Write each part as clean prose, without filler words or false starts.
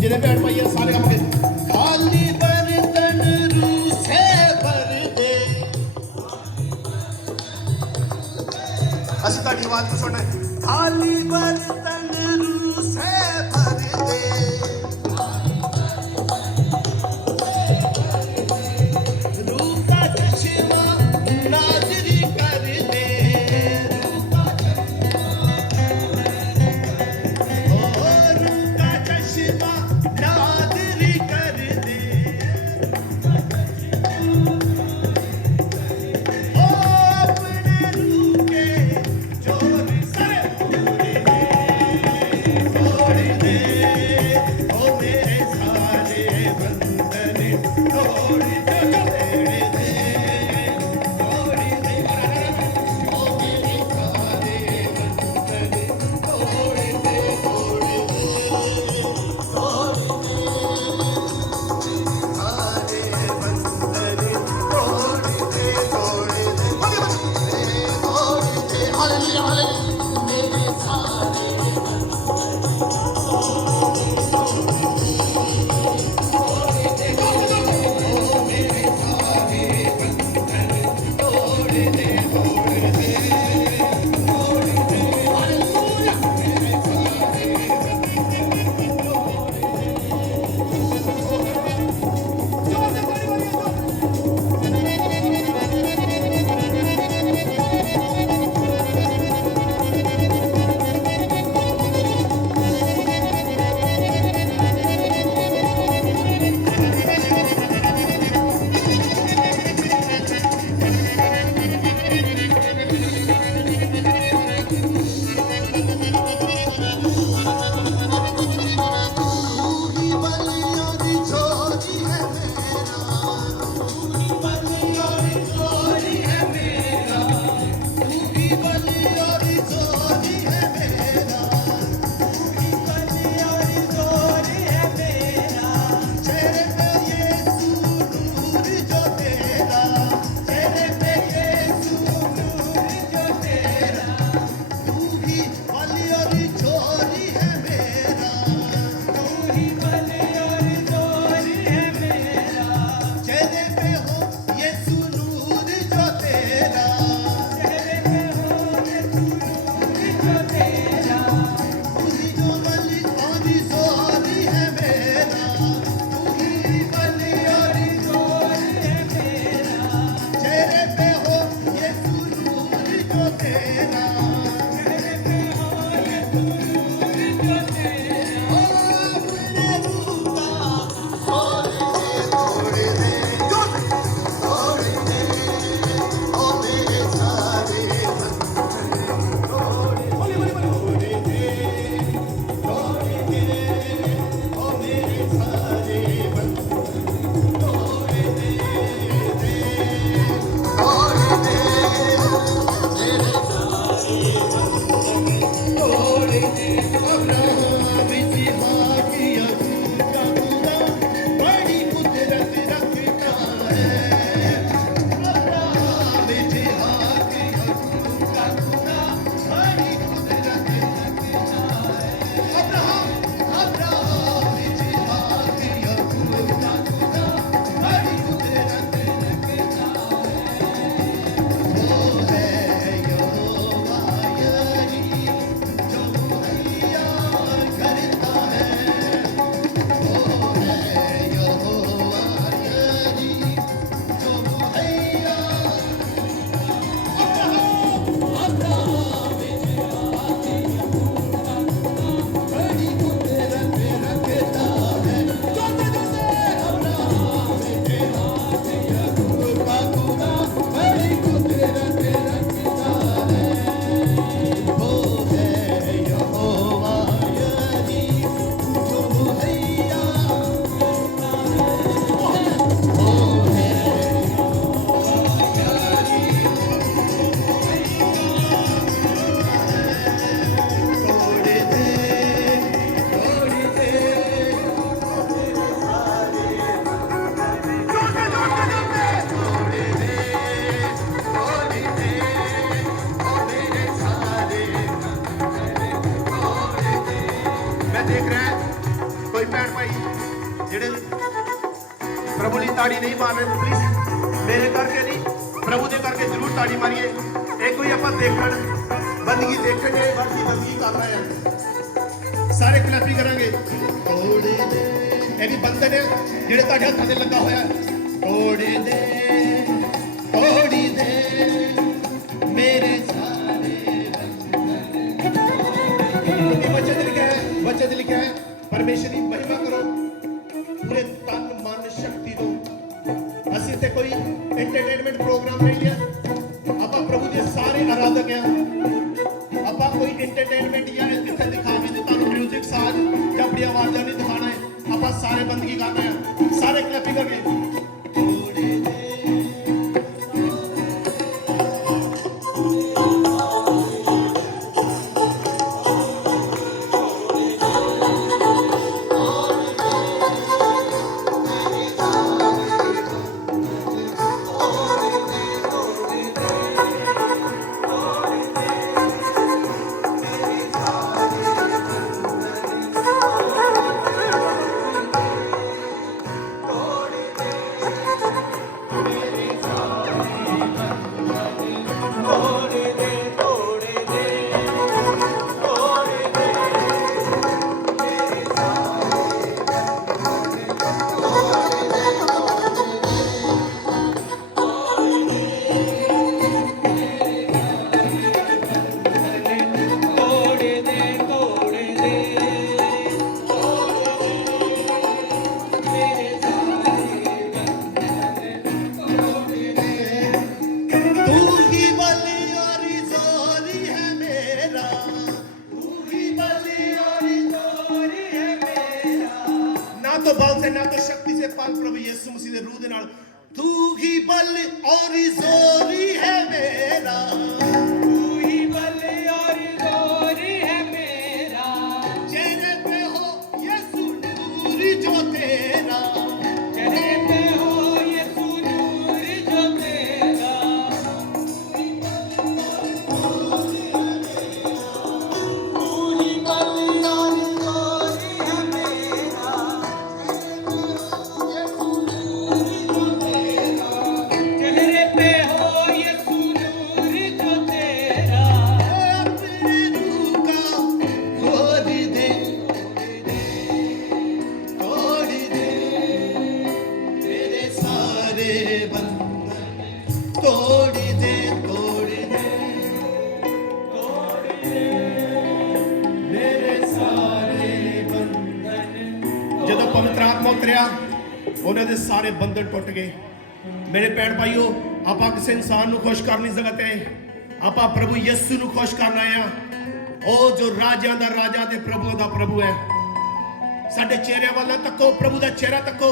जिन्हें बैठ पाइए सारे काम के खाली बर्तन रूह से भर दे ਅਸੀਂ ਤੁਹਾਡੀ ਆਵਾਜ਼ ਨੂੰ ਸੁਣਨਾ ਖਾਲੀ ਬਰਤਨ रूह से भर दे रूह का चश्मा नाज़री कर दे रूह का चश्मा नाज़री कर दे अपने रूह के जोर से तोड़ दे ओ मेरे सारे बंधन तोड़ दे ओ मेरे सारे बंधन तोड़ दे मार रहे हो प्लीज मेरे करके नहीं प्रभु दे करके जरूर ताड़ी मारिए एक कोई आप देखण बंदगी देखने बाकी बंदगी कर रहे हैं सारे क्लैपिंग करेंगे तोड़ दे ये भी बंधन है जेड़े तुहाडे हत्थां ते लगा होया तोड़ दे मेरे सारे बचत लिखा है परमेश्वर की महिमा करो पूरे तन मन शक्ति दो ਅਸੀਂ ਤੇ ਕੋਈ एंटरटेनमेंट प्रोग्राम नहीं है ਆਪਾਂ प्रभु के सारे आराधक हैं ਆਪਾਂ कोई एंटरटेनमेंट या जिथे दिखावे ते ਤੁਹਾਨੂੰ म्यूजिक साज ਜਾਂ ਆਪਣੀ ਆਵਾਜ਼ਾਂ नहीं दिखाना है ਆਪਾਂ सारे बंदगी करना है सारे क्लैपिंग करके तो बल से ना तो शक्ति से पर प्रभु यीशु मसीह दे रूह दे नाल तू ही बल और जोरी है मेरा तू ही बल और जोरी है मेरा चेहरे पे हो यीशु नूर जो तेरा चेहरे पे हो यीशु नूर जो तेरा तू ही बल और जोरी है मेरा उन्होंने सारे बंधन टुट गए मेरे भैन भाइयों आप किसी इंसान को खुश कर नहीं सकते आप प्रभु यीशु को खुश करना है ओ जो राजा दा राजा ते प्रभु दा प्रभु है साडे चेहरे वाला तको प्रभु दा चेहरा तको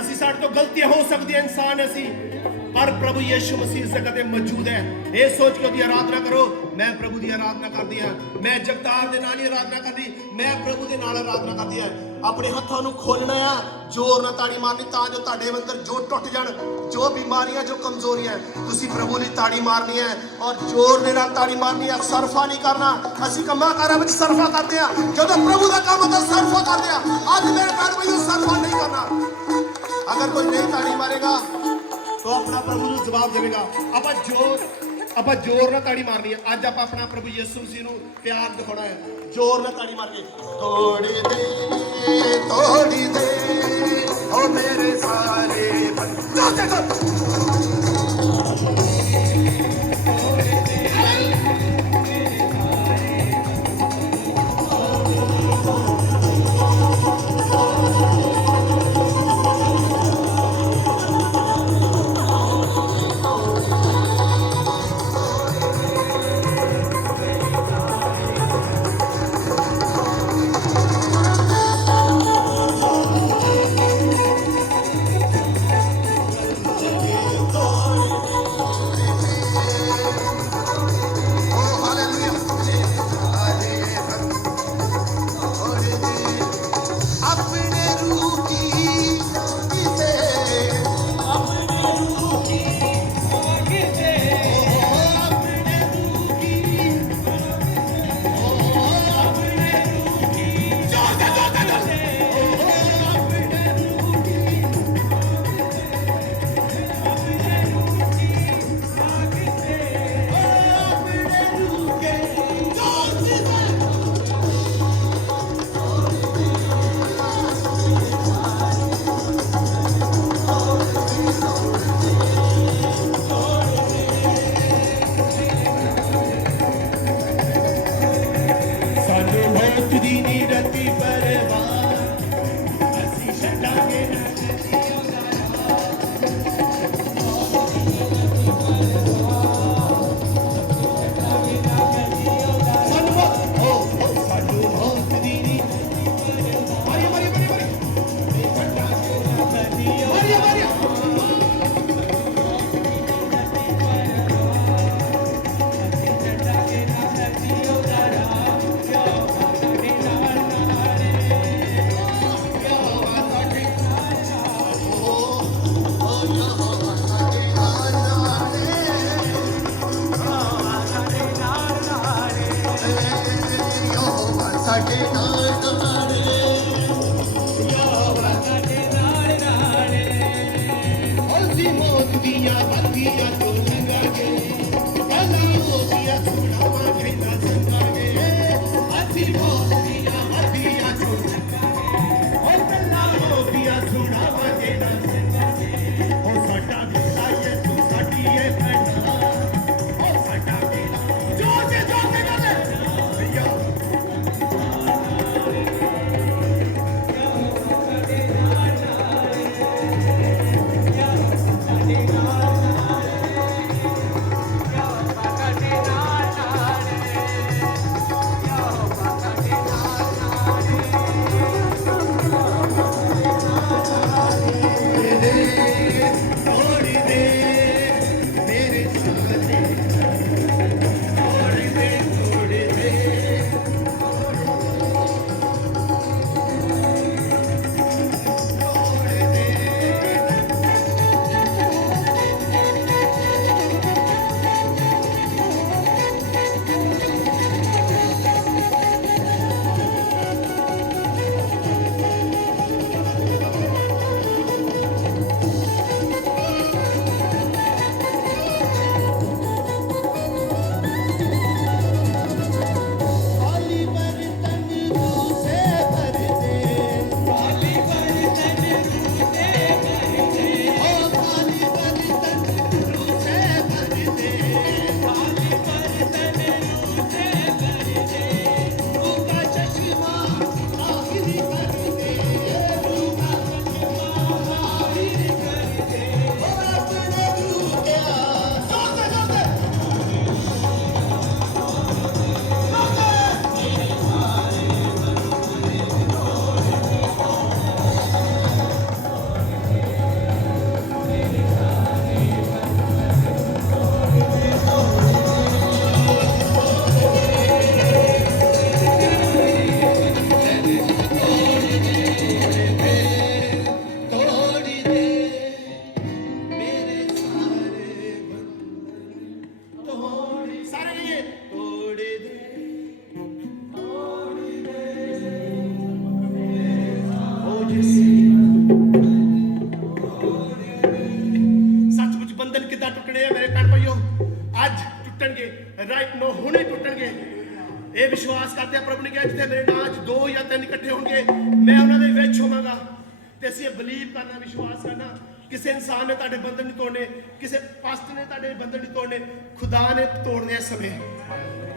असी साडे तो गलतियां हो सकती है इंसान असी पर प्रभु यीशु मसीह से कदे मौजूद है ये सोच के उसकी आराधना करो मैं प्रभु की आराधना करदी हां मैं जगतार दे नाल ही आराधना करदी मैं प्रभु दे नाल आराधना करदी हां अपने हत्थों को खोलना है जोर ना ताड़ी मारनी ता जो तुहाडे अंदर जो टुट जाण जो बीमारियां जो कमजोरियां तुसी प्रभु लई ताड़ी मारनी है और जोर दे नाल ताड़ी मारनी है सरफा नहीं करना असी कम्मां कारां विच सरफा करदे हां जदों प्रभु दा काम होंदा सरफा करदे हां अज मेरे भैन भाईओ सरफा नहीं करना अगर कोई नहीं ताड़ी मारेगा तो अपना प्रभु को जवाब देगा आप जोर ना ताड़ी मारनी है अज आप अपना प्रभु यीशु मसीह को प्यार दिखाना है जोर ना ताड़ी मार के तोड़ी दे ओ मेरे सारे ਸਾਡੇ ਨਾਲ ਨਾਲੇ ਯਹੋਵਾ ਸਾਡੇ ਨਾਲ ਨਾਲੇ ਅਸੀਂ ਮੌਤ ਦੀਆਂ ਬੱਤੀਆਂ ਤੋਂ ਲੰਘਾਂਗੇ ਗੱਲਾਂ ਉਹਦੀਆਂ ਸੁਣਾਵਾਂਗੇ ਨਾ ਸੰਗਾਂਗੇ ਅਸੀਂ ਮੌਤ ਦੀਆਂ ਬੱਤੀਆਂ ਤੋਂ ਲੰਘਾਂਗੇ ਉਹ ਗੱਲਾਂ ਉਹਦੀਆਂ ਸੁਣਾਵਾਂਗੇ ਨਾ ਸੰਗਾਂਗੇ ਉਹ ਸਾਡਾ ਦਿਲਾ ਯਿਸੂ ਸਾਡੀ ਏ ਭੈਣਾ ਉਹ ਸਾਡਾ ਦਿਲਾ ਜੋਰ ਦੇ ਗੱਲ ਯਾ ਇਹ ਵਿਸ਼ਵਾਸ ਕਰਦੇ ਆ ਪ੍ਰਭੂ ਨੇ ਕਿਹਾ ਜਿੱਥੇ ਮੇਰੇ ਨਾਂ 'ਚ 2 ਜਾਂ 3 ਇਕੱਠੇ ਹੋਣਗੇ ਮੈਂ ਉਹਨਾਂ ਦੇ ਵਿੱਚ ਹੋਵਾਂਗਾ ਤੇ ਅਸੀਂ ਇਹ ਬਲੀਵ ਕਰਨਾ ਵਿਸ਼ਵਾਸ ਕਰਨਾ ਕਿਸੇ ਇਨਸਾਨ ਨੇ ਤੁਹਾਡੇ ਬੰਧਨ ਨਹੀਂ ਤੋੜਨੇ ਕਿਸੇ ਪਾਸਟਰ ਨੇ ਤੁਹਾਡੇ ਬੰਧਨ ਨਹੀਂ ਤੋੜਨੇ ਖੁਦਾ ਨੇ ਤੋੜਨੇ ਇਸ ਸਮੇਂ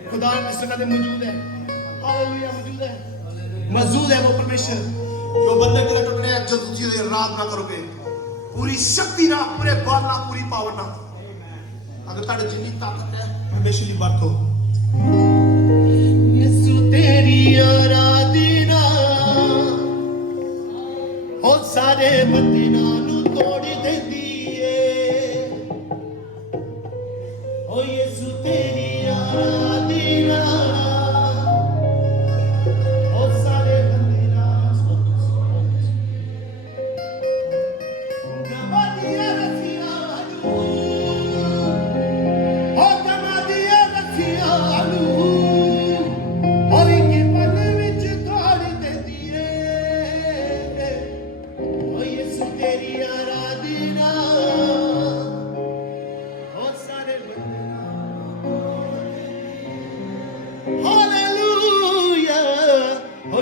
खुदा इस जगह पे मौजूद है हालेलुया मौजूद है वो परमेश्वर जो बंदे के लिए टूट रहे हैं जब तुम आराधना करोगे पूरी शक्ति ना पूरे बल ना पूरी पावर ना अगर तारे जितनी ताकत है परमेश्वर की बात हो यीशु तेरी आराधना हो सारे बंधना नु तोड़ देती है ओ यीशु तेरी आराधना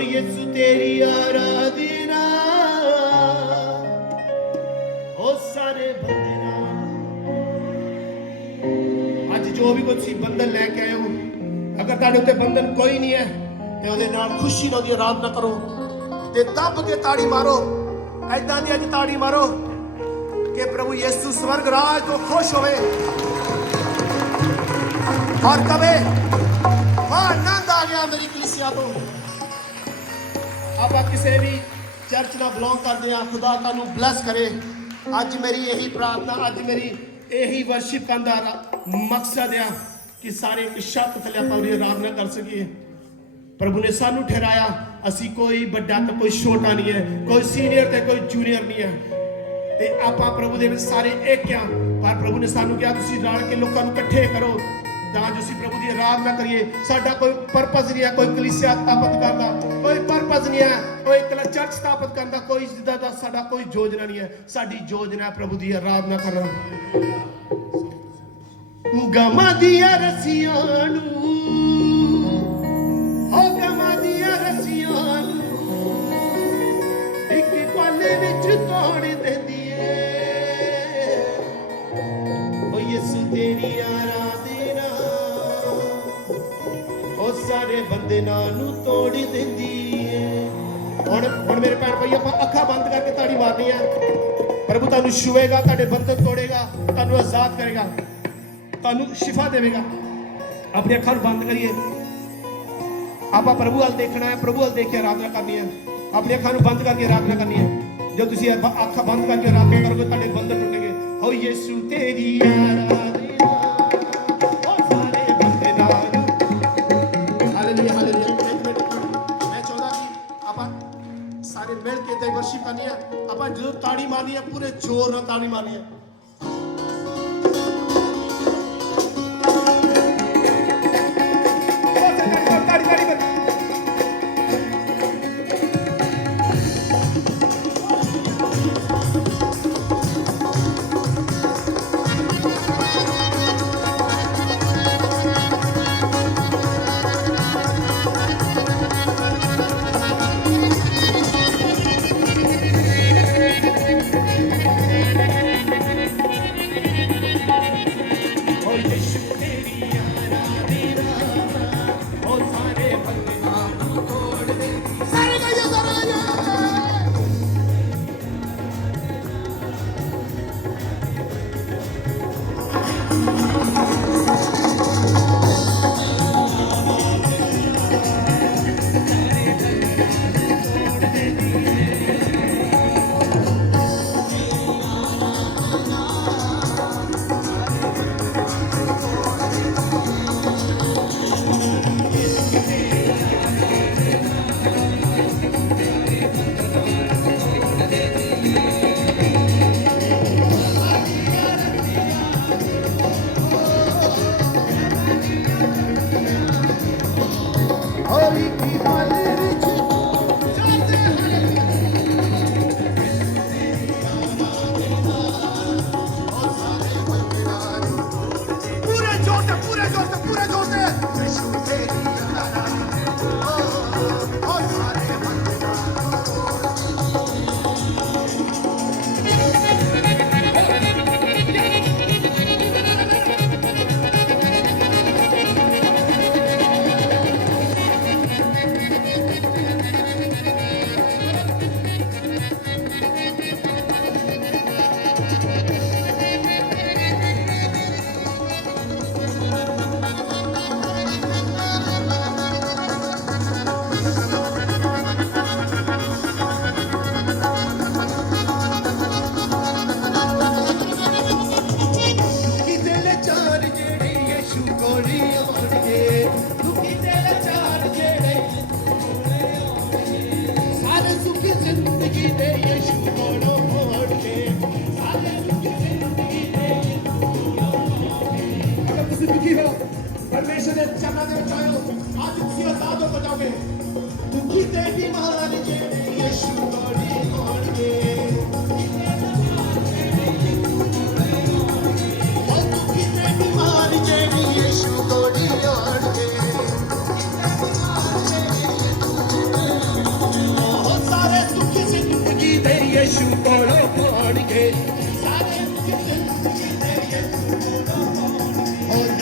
यीशु तेरी आराधना ओ सारे बंदना आज जो भी कोई बंधन लेके आए हो अगर ताड़े उत्ते बंधन कोई नहीं है ते ओदे नाल खुशी नाल दी आराधना करो ते दब के ताड़ी मारो ऐदां दी अज ताड़ी मारो कि प्रभु यीशु स्वर्ग राज तो खुश होवे और कहे आनंद आ गया मेरी कलीसिया तो आप किसी भी चर्च का बिलोंग करते हैं खुदा तुहानू ब्लैस करे अज मेरी यही प्रार्थना अज मेरी यही वर्शिप करने का मकसद है कि सारे छत थले आपां दी आराधना कर सकीए प्रभु ने सानू ठहराया असी कोई बड़ा तो कोई छोटा नहीं है कोई सीनियर तो कोई जूनियर नहीं है ते आपां प्रभु दे विच सारे एक हां पर प्रभु ने सानू कहा तुसीं रल के लोकां नू इकट्ठे करो ਤਾਂ ਜੋ ਅਸੀਂ ਪ੍ਰਭੂ ਦੀ ਆਰਾਧਨਾ ਕਰੀਏ। ਸਾਡਾ ਕੋਈ ਪਰਪਸ ਨਹੀਂ ਹੈ ਕੋਈ ਕਲੀਸਿਆ ਸਥਾਪਿਤ ਕਰਨ ਦਾ, ਕੋਈ ਪਰਪਸ ਨਹੀਂ ਹੈ ਕੋਈ ਚਰਚ ਸਥਾਪਿਤ ਕਰਨ ਦਾ, ਕੋਈ ਜਿੱਦਾਂ ਦਾ ਸਾਡਾ ਕੋਈ ਯੋਜਨਾ ਨਹੀਂ ਹੈ। ਸਾਡੀ ਯੋਜਨਾ ਹੈ ਪ੍ਰਭੂ ਦੀ ਆਰਾਧਨਾ ਕਰਨਾ। ਗਮਾਂ ਦੀਆਂ ਰੱਸੀਆਂ ਨੂੰ, ਹੋ ਗਮਾਂ ਦੀਆਂ ਰੱਸੀਆਂ ਨੂੰ ਇੱਕ ਪਲ ਵਿੱਚ ਤੋੜ ਦਿੰਦੀ ਏ। ਓ ਯਿਸੂ ਤੇਰੀ ਆਰਾਧਨਾ ਉਹ ਸਾਰੇ ਬੰਧਨਾਂ ਨੂੰ ਤੋੜ ਦਿੰਦੀ ਏ। ਹੁਣ ਮੇਰੇ ਭੈਣ ਭਾਈ ਆਪਾਂ ਅੱਖਾਂ ਬੰਦ ਕਰਕੇ ਤਾੜੀ ਮਾਰਨੀ ਆ। ਪ੍ਰਭੂ ਤੁਹਾਨੂੰ ਛੂਏਗਾ, ਤੁਹਾਡੇ ਬੰਧਨ ਤੋੜੇਗਾ, ਤੁਹਾਨੂੰ ਆਜ਼ਾਦ ਕਰੇਗਾ, ਤੁਹਾਨੂੰ ਸ਼ਿਫਾ ਦੇਵੇਗਾ। ਆਪਣੀ ਅੱਖਾਂ ਨੂੰ ਬੰਦ ਕਰੀਏ। ਆਪਾਂ ਪ੍ਰਭੂ ਵੱਲ ਦੇਖਣਾ ਹੈ, ਪ੍ਰਭੂ ਵੱਲ ਦੇਖ ਕੇ ਆਰਾਧਨਾ ਕਰਨੀ ਹੈ। ਆਪਣੀ ਅੱਖਾਂ ਨੂੰ ਬੰਦ ਕਰਕੇ ਆਰਾਧਨਾ ਕਰਨੀ ਹੈ। ਜਦ ਤੁਸੀਂ ਅੱਖਾਂ ਬੰਦ ਕਰਕੇ ਆਰਾਧਨਾ ਕਰੋਗੇ ਤੁਹਾਡੇ ਬੰਧਨ ਟੁੱਟਣਗੇ। ਹੋ ਯਿਸੂ ਤੇਰੀ ਆਰਾਧਨਾ ਉਹ ਸਾਰੇ ਬੰਧਨਾਂ ਨੂੰ। Hallelujah hallelujah. ਮੈਂ ਚਾਹੁੰਦਾ ਕਿ ਆਪਾਂ ਸਾਰੇ ਮਿਲ ਕੇ ਤੇ ਵਰਸ਼ਿਪ ਕਰਨੀ ਹੈ। ਆਪਾਂ ਜਦੋਂ ਤਾੜੀ ਮਾਰਨੀ ਹੈ ਪੂਰੇ ਜ਼ੋਰ ਨਾਲ ਤਾੜੀ ਮਾਰਨੀ ਹੈ। परमेश्वर ने चरणों में चाहो आज उसी आजाद हो जाओगे। दुखी तेरी महारानी के यीशु गॉडी गॉड के दुखी तेरी महारानी के यीशु गॉडी गॉड के बहुत सारे सुखी जिंदगी दे यीशु गॉड गॉड के सारे सुखी जिंदगी दे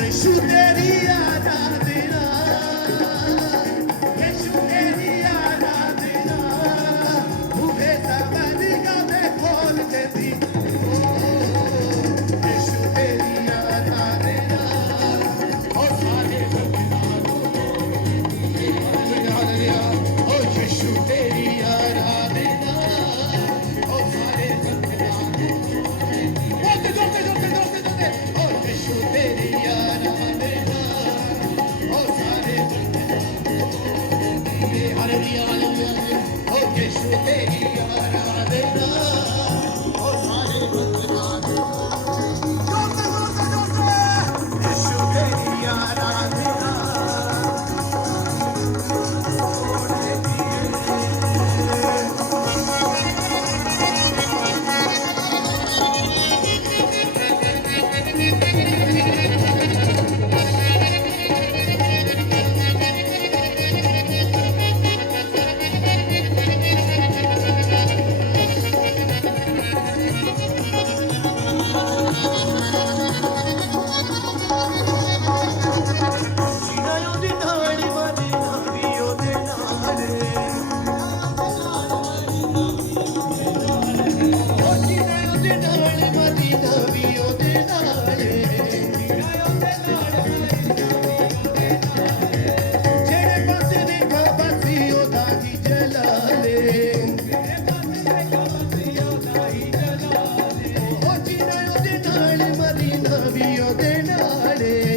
यीशु तेरी आराधना यीशु तेरी आराधना मुझे सबर का मैं खोल Lord.